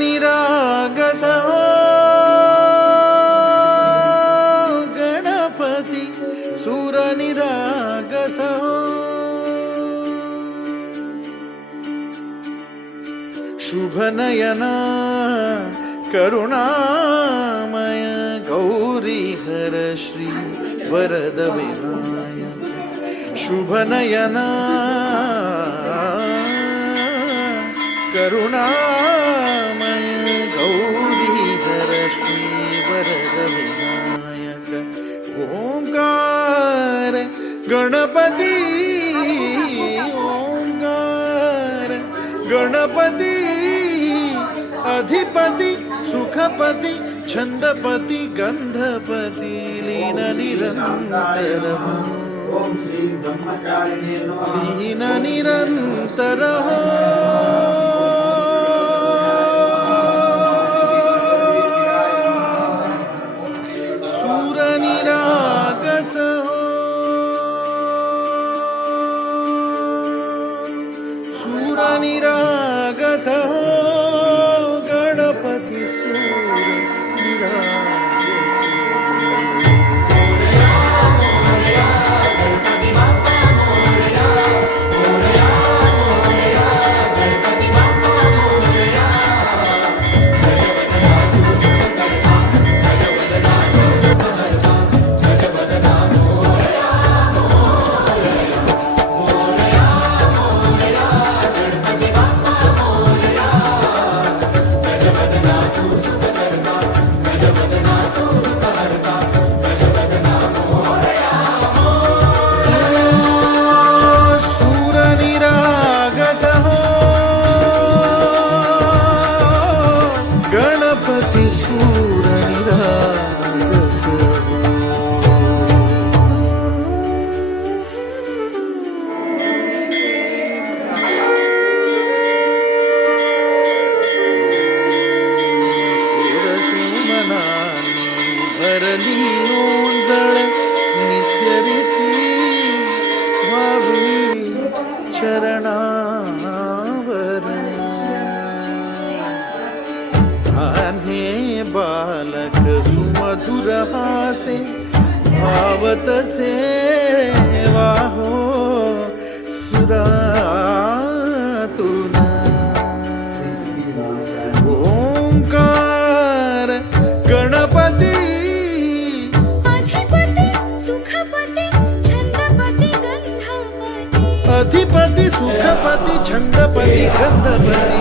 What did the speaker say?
निरागस गणपती सूर निरागस शुभ नयना करुणामय गौरी हर श्री वरद विनायक शुभ नयना करुणामय गौरी हर श्री वरद विनायक ओंकार गणपती ओंकार गणपती अधिपति सुखपति छंदपति गंधपति लीन निरंतर लीन निरंतर सूर निरागस सूर निरागस गणपति सूर निरागस गणपति सूर निरागस सुरसुमनानी भरली ओंजळ नित्यरीती व्हावी चरणावर हे बालक सुमधुर हासे भावत सेवा हो सुरातुन ओंकार गणपती अधिपति सुखपति छंदपति गंधपति अधिपति सुखपति छंदपति गंधपति